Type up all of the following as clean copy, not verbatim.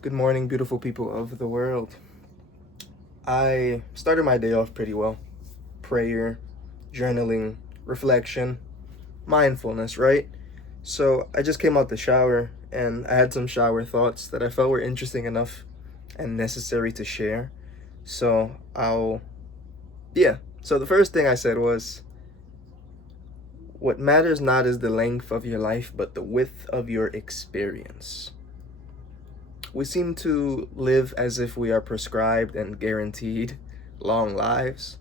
Good morning, beautiful people of the world. I started my day off pretty well. Prayer, journaling, reflection, mindfulness, right? So I just came out the shower and I had some shower thoughts that I felt were interesting enough and necessary to share. So yeah. So the first thing I said was, what matters not is the length of your life, but the width of your experience. We seem to live as if we are prescribed and guaranteed long lives,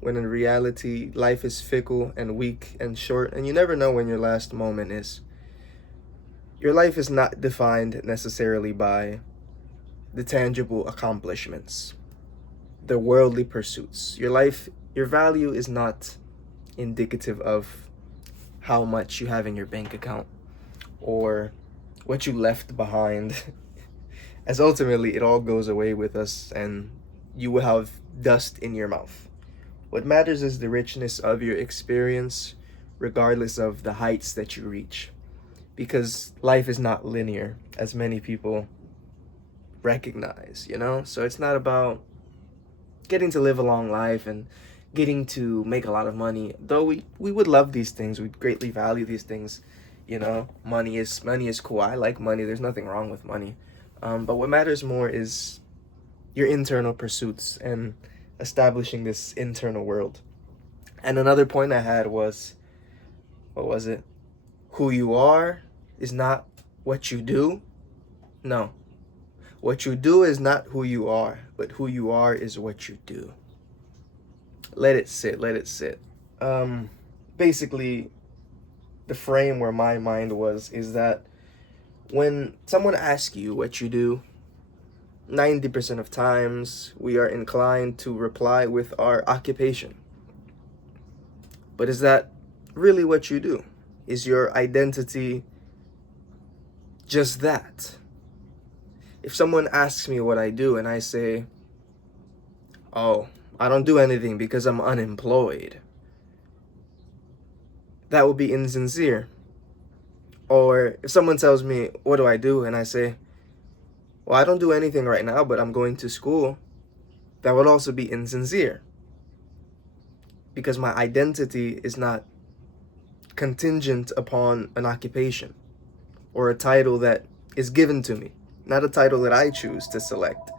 when in reality, life is fickle and weak and short, and you never know when your last moment is. Your life is not defined necessarily by the tangible accomplishments, the worldly pursuits. Your value is not indicative of how much you have in your bank account or what you left behind, as ultimately it all goes away with us and you will have dust in your mouth. What matters is the richness of your experience, regardless of the heights that you reach. Because life is not linear, as many people recognize, you know? So it's not about getting to live a long life and getting to make a lot of money. Though we would love these things, we greatly value these things. You know, money is cool. I like money. There's nothing wrong with money. But what matters more is your internal pursuits and establishing this internal world. And another point I had was, what was it? Who you are is not what you do. No. What you do is not who you are, but who you are is what you do. Let it sit, let it sit. Basically, the frame where my mind was is that when someone asks you what you do, 90% of times we are inclined to reply with our occupation. But is that really what you do? Is your identity just that? If someone asks me what I do and I say, oh, I don't do anything because I'm unemployed, that would be insincere. Or if someone tells me, what do I do? And I say, well, I don't do anything right now, but I'm going to school, that would also be insincere. Because my identity is not contingent upon an occupation or a title that is given to me, not a title that I choose to select.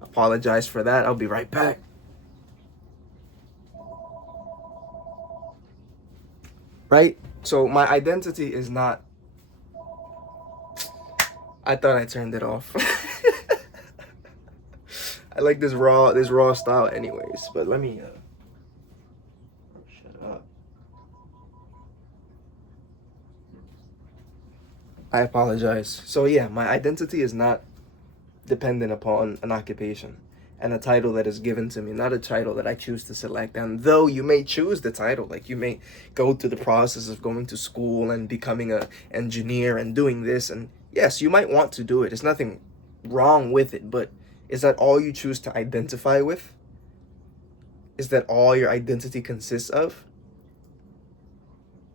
Apologize for that. I'll be right back. Right? So my identity is not. I thought I turned it off. I like this raw style anyways, but let me shut up. I apologize. So yeah, my identity is not dependent upon an occupation and a title that is given to me, not a title that I choose to select. And though you may choose the title, like you may go through the process of going to school and becoming a engineer and doing this, and yes, you might want to do it. There's nothing wrong with it, but is that all you choose to identify with? Is that all your identity consists of?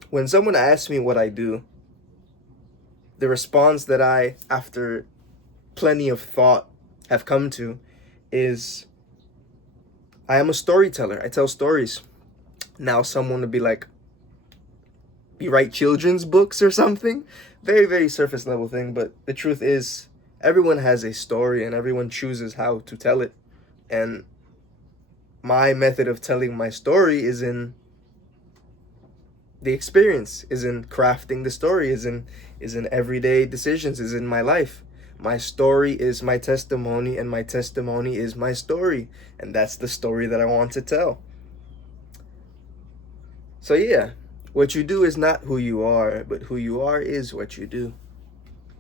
When someone asks me what I do, the response that I, after plenty of thought, have come to is, I am a storyteller. I tell stories. Now someone would be like, you write children's books or something? Very, very surface level thing, but the truth is, everyone has a story and everyone chooses how to tell it. And my method of telling my story is in the experience, is in crafting the story, is in everyday decisions, is in my life. My story is my testimony, and my testimony is my story. And that's the story that I want to tell. So yeah, what you do is not who you are, but who you are is what you do.